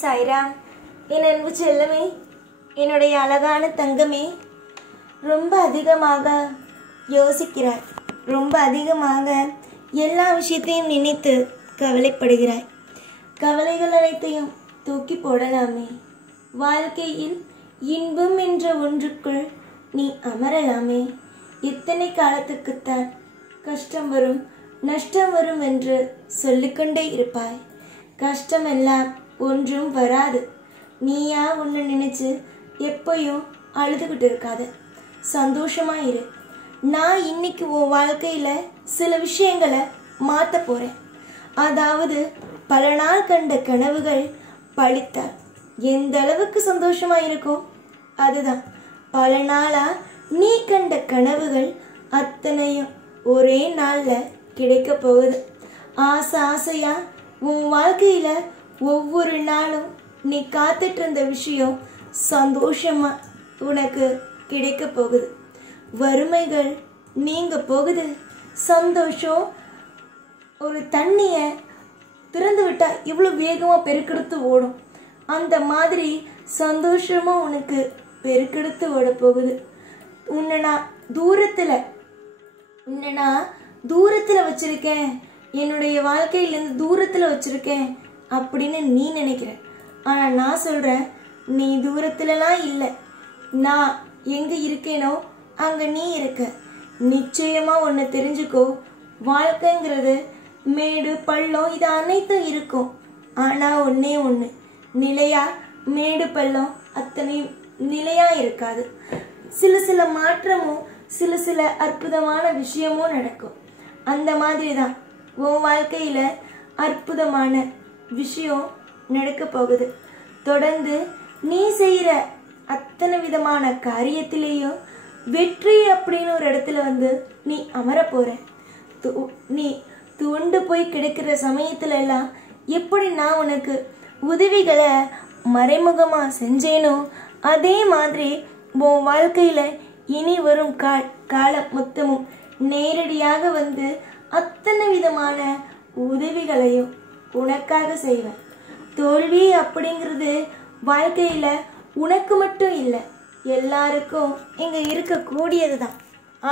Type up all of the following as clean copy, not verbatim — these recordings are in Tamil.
சாய்ராம், என் அன்பு செல்லமே, என்னுடைய அழகான தங்கமே, ரொம்ப அதிகமாக யோசிக்கிறாய். ரொம்ப அதிகமாக எல்லா விஷயத்தையும் நினைத்து கவலைப்படுகிறாய். கவலைகள் அனைத்தையும் தூக்கி போடலாமே. வாழ்க்கையில் இன்பம் என்ற ஒன்றுக்குள் நீ அமரலாமே. எத்தனை காலத்துக்குத்தான் கஷ்டம் வரும் நஷ்டம் வரும் என்று சொல்லிக்கொண்டே இருப்பாய். கஷ்டமெல்லாம் ஒன்றும் வராது. நீயா ஒன்று நினைச்சு எப்பயும் அழுதுகிட்டு இருக்காத. சந்தோஷமா இரு. நான் இன்னைக்கு உன் வாழ்க்கையில சில விஷயங்களை மாற்ற போறேன். அதாவது பல நாள் கண்ட கனவுகள் பழித்தால் எந்த அளவுக்கு சந்தோஷமா இருக்கும், அதுதான் பல நாளா நீ கண்ட கனவுகள் அத்தனையும் ஒரே நாள்ல கிடைக்க போகுது. ஆசையா உன் வாழ்க்கையில ஒவ்வொரு நாளும் நீ காத்துட்டு இருந்த விஷயம் சந்தோஷமா உனக்கு கிடைக்க போகுது. வறுமைகள் நீங்க போகுது. சந்தோஷம் ஒரு தண்ணிய திறந்து விட்டா இவ்வளவு வேகமா பெருக்கெடுத்து ஓடும், அந்த மாதிரி சந்தோஷமும் உனக்கு பெருக்கெடுத்து ஓட போகுது. உன்னை நான் தூரத்துல வச்சிருக்கேன், என்னுடைய வாழ்க்கையிலேருந்து தூரத்துல வச்சிருக்கேன் அப்படின்னு நீ நினைக்கிற. ஆனா நான் சொல்றேன், நீ தூரத்துலலாம் இல்லை. நான் எங்க இருக்கேனோ அங்க நீ இருக்க. நிச்சயமா ஒன்று தெரிஞ்சுக்கோ, வாழ்க்கைங்கிறது மேடு பள்ளம் இது அனைத்தும் இருக்கும். ஆனா ஒன்னே ஒன்று நிலையா, மேடு பள்ளம் அத்தனையும் நிலையா இருக்காது. சில மாற்றமும் சில அற்புதமான விஷயமும் நடக்கும். அந்த மாதிரி தான் உன் வாழ்க்கையில அற்புதமான விஷயம் நடக்க போகுது. தொடர்ந்து நீ செய்யற அத்தனை விதமான காரியத்திலேயும் வெற்றி அப்படின்னு ஒரு இடத்துல நீ அமர போற. நீ துவண்டு போய் கிடைக்கிற சமயத்துல எல்லாம் எப்படி நான் உனக்கு உதவிகளை மறைமுகமா செஞ்சேனோ அதே மாதிரி உன் வாழ்க்கையில இனி வரும் காலம் மொத்தமும் நேரடியாக அத்தனை விதமான உதவிகளையும் உனக்காக செய்வேன். தோல்வி அப்படிங்கிறது வாழ்க்கையில உனக்கு மட்டும் இல்லை, எல்லாருக்கும் இங்க இருக்கக்கூடியதுதான்.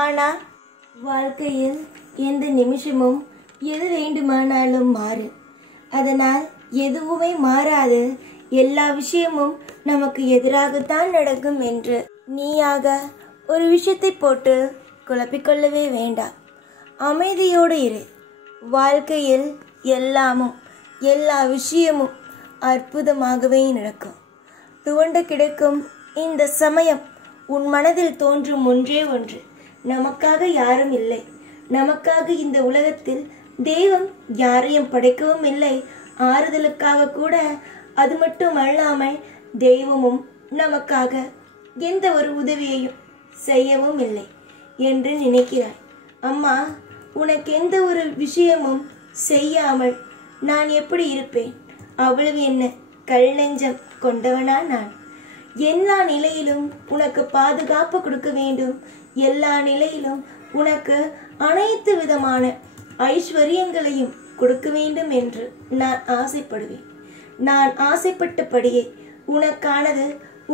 ஆனா வாழ்க்கையில் எந்த நிமிஷமும் எது வேண்டுமானாலும் மாறு. அதனால் எதுவுமே மாறாது, எல்லா விஷயமும் நமக்கு எதிராகத்தான் நடக்கும் என்று நீயாக ஒரு விஷயத்தை போட்டு குழப்பிக்கொள்ளவே வேண்டாம். அமைதியோடு இரு. வாழ்க்கையில் எல்லா விஷயமும் அற்புதமாகவே நடக்கும். துவண்டு கிடைக்கும் இந்த சமயம் உன் மனதில் தோன்றும் ஒன்றே ஒன்று, நமக்காக யாரும் இல்லை, நமக்காக இந்த உலகத்தில் தெய்வம் யாரையும் படைக்கவும் இல்லை, ஆறுதலுக்காக கூட அது மட்டும் அல்லாமல் தெய்வமும் நமக்காக எந்த ஒரு உதவியையும் செய்யவும் இல்லை என்று நினைக்கிறாய். அம்மா, உனக்கு எந்த ஒரு விஷயமும் செய்யாமல் நான் எப்படி இருப்பேன்? அவ்வளவு என்ன கல் நெஞ்சம் கொண்டவனா நான்? எல்லா நிலையிலும் உனக்கு பாதுகாப்பு கொடுக்க வேண்டும். எல்லா நிலையிலும் உனக்கு அனைத்து விதமான ஐஸ்வர்யங்களையும் கொடுக்க வேண்டும் என்று நான் ஆசைப்படுவேன். நான் ஆசைப்பட்டபடியே உனக்கானது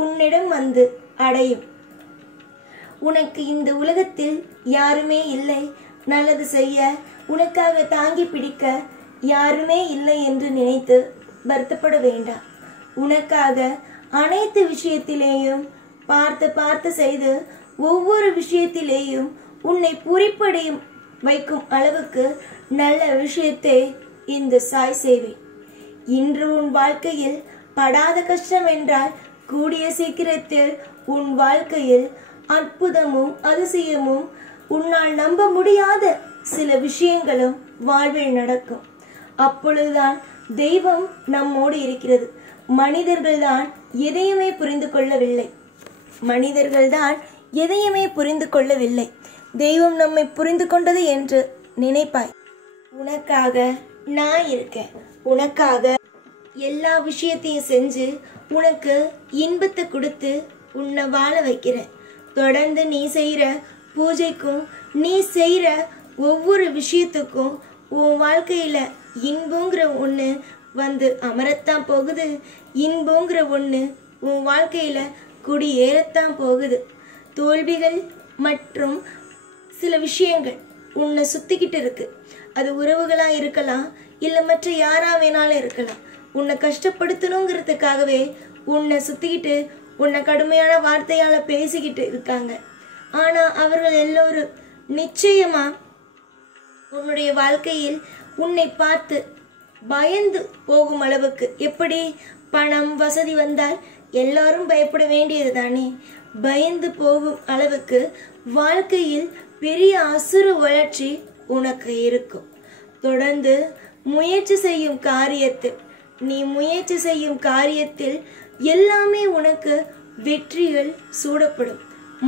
உன்னிடம் அடையும். உனக்கு இந்த உலகத்தில் யாருமே இல்லை, நல்லது செய்ய உனக்காக தாங்கி பிடிக்க யாருமே இல்லை என்று நினைத்து வருத்தப்பட வேண்டாம். உனக்காக அனைத்து விஷயத்திலேயும் பார்த்து செய்து ஒவ்வொரு விஷயத்திலேயும் உன்னை புரிப்படையும் வைக்கும் அளவுக்கு நல்ல விஷயத்தை இந்த சாய் செய்வேன். இன்று உன் வாழ்க்கையில் படாத கஷ்டம் என்றால் கூடிய சீக்கிரத்தில் உன் வாழ்க்கையில் அற்புதமும் அதிசயமும் உன்னால் நம்ப முடியாத சில விஷயங்களும் வாழ்வில் நடக்கும். அப்பொழுதுதான் தெய்வம் நம்மோடு இருக்கிறது. மனிதர்கள்தான் எதையுமே புரிந்து கொள்ளவில்லை. தெய்வம் நம்மை புரிந்து கொண்டது என்று நினைப்பாய். உனக்காக நான் இருக்கேன். உனக்காக எல்லா விஷயத்தையும் செஞ்சு உனக்கு இன்பத்தை கொடுத்து உன்னை வாழ வைக்கிறேன். தொடர்ந்து நீ செய்கிற பூஜைக்கும் நீ செய்கிற ஒவ்வொரு விஷயத்துக்கும் உன் வாழ்க்கையில இன்பங்கிற ஒன்று வந்து அமரத்தான் போகுது. இன்பங்கிற ஒன்று உன் வாழ்க்கையில குடியேறத்தான் போகுது. தோல்விகள் மற்றும் சில விஷயங்கள் உன்னை சுத்திக்கிட்டு இருக்கு. அது உறவுகளா இருக்கலாம், இல்லை மற்ற யாரா வேணாலும் இருக்கலாம். உன்னை கஷ்டப்படுத்தணுங்கிறதுக்காகவே உன்னை சுத்திக்கிட்டு உன்னை கடுமையான வார்த்தையால பேசிக்கிட்டு இருக்காங்க. ஆனா அவர்கள் எல்லோரும் நிச்சயமா உன்னுடைய வாழ்க்கையில் உன்னை பார்த்து பயந்து போகும் அளவுக்கு, எப்படி பணம் வசதி வந்தால் எல்லாரும் பயப்பட வேண்டியது தானே, பயந்து போகும் அளவுக்கு வாழ்க்கையில் பெரிய அசுர வளர்ச்சி உனக்கு இருக்கும். தொடர்ந்து முயற்சி செய்யும் காரியத்தில், நீ முயற்சி செய்யும் காரியத்தில் எல்லாமே உனக்கு வெற்றிகள் சூடப்படும்,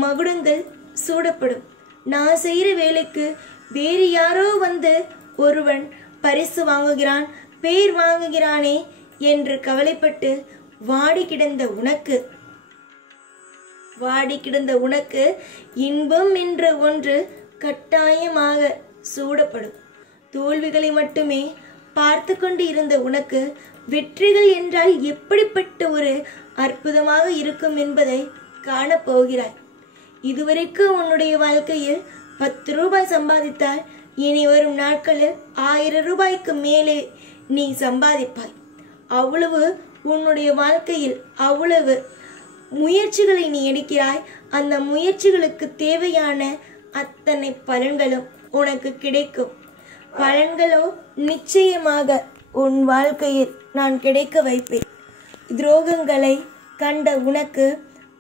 மகுடங்கள் சூடப்படும். நான் செய்கிற வேலைக்கு வேறு யாரோ வந்து ஒருவன் பரிசு வாங்குகிறான், பேர் வாங்குகிறானே என்று கவலைப்பட்டு வாடி கிடந்த உனக்கு இன்பம் என்ற ஒன்று கட்டாயமாக சூடப்படும். தோல்விகளை மட்டுமே பார்த்து கொண்டு இருந்த உனக்கு வெற்றிகள் என்றால் எப்படிப்பட்ட ஒரு அற்புதமாக இருக்கும் என்பதை காணப்போகிறாய். இதுவரைக்கும் உன்னுடைய வாழ்க்கையில் 10 ரூபாய் சம்பாதித்தால் இனி வரும் நாட்களில் 1000 ரூபாய்க்கு மேலே நீ சம்பாதிப்பாய். அவ்வளவு உன்னுடைய வாழ்க்கையில் அவ்வளவு முயற்சிகளை நீ எடுக்கிறாய். அந்த முயற்சிகளுக்கு தேவையான அத்தனை பலன்களும் உனக்கு கிடைக்கும். பலன்களோ நிச்சயமாக உன் வாழ்க்கையில் நான் கிடைக்க வைப்பேன். துரோகங்களை கண்ட உனக்கு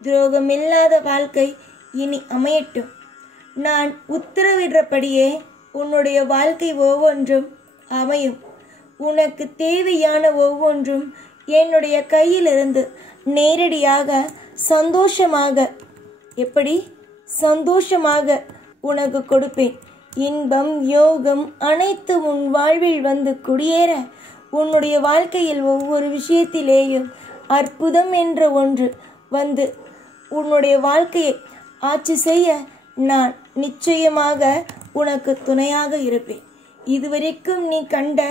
துரோகமில்லாத வாழ்க்கை இனி அமையட்டும். நான் உத்தரவிடுறபடியே உன்னுடைய வாழ்க்கை ஒவ்வொன்றும் அமையும். உனக்கு தேவையான ஒவ்வொன்றும் என்னுடைய கையிலிருந்து நேரடியாக சந்தோஷமாக உனக்கு கொடுப்பேன். இன்பம் யோகம் அனைத்து உன் வாழ்வில் வந்து குடியேற, உன்னுடைய வாழ்க்கையில் ஒவ்வொரு விஷயத்திலேயும் அற்புதம் என்ற ஒன்று வந்து உன்னுடைய வாழ்க்கையை ஆட்சி செய்ய நான் நிச்சயமாக உனக்கு துணையாக இருப்பேன். இதுவரைக்கும் நீ கண்ட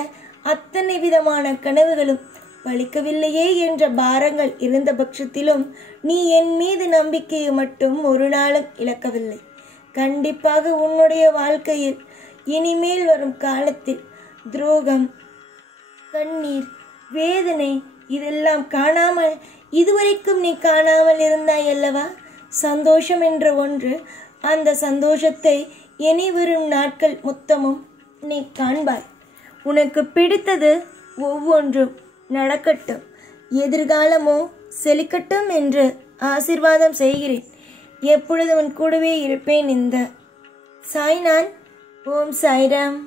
அத்தனை விதமான கனவுகளும் பலிக்கவில்லையே என்ற பாரங்கள் இருந்த பட்சத்திலும் நீ என் மீது நம்பிக்கையை மட்டும் ஒரு நாளும் இழக்கவில்லை. கண்டிப்பாக உன்னுடைய வாழ்க்கையில் இனிமேல் வரும் காலத்தில் துரோகம், கண்ணீர், வேதனை இதெல்லாம் காணாமல் இதுவரைக்கும் நீ காணாமல் இருந்தாய் அல்லவா? சந்தோஷம் என்ற ஒன்று, அந்த சந்தோஷத்தை இனி வரும் நாட்கள் மொத்தமும் நீ காண்பாய். உனக்கு பிடித்தது ஒவ்வொன்றும் நடக்கட்டும், எதிர்காலமோ செழிக்கட்டும் என்று ஆசீர்வாதம் செய்கிறேன். எப்பொழுது உன் கூடவே இருப்பேன். இந்த சாய்நான். ஓம் சாய்ராம்.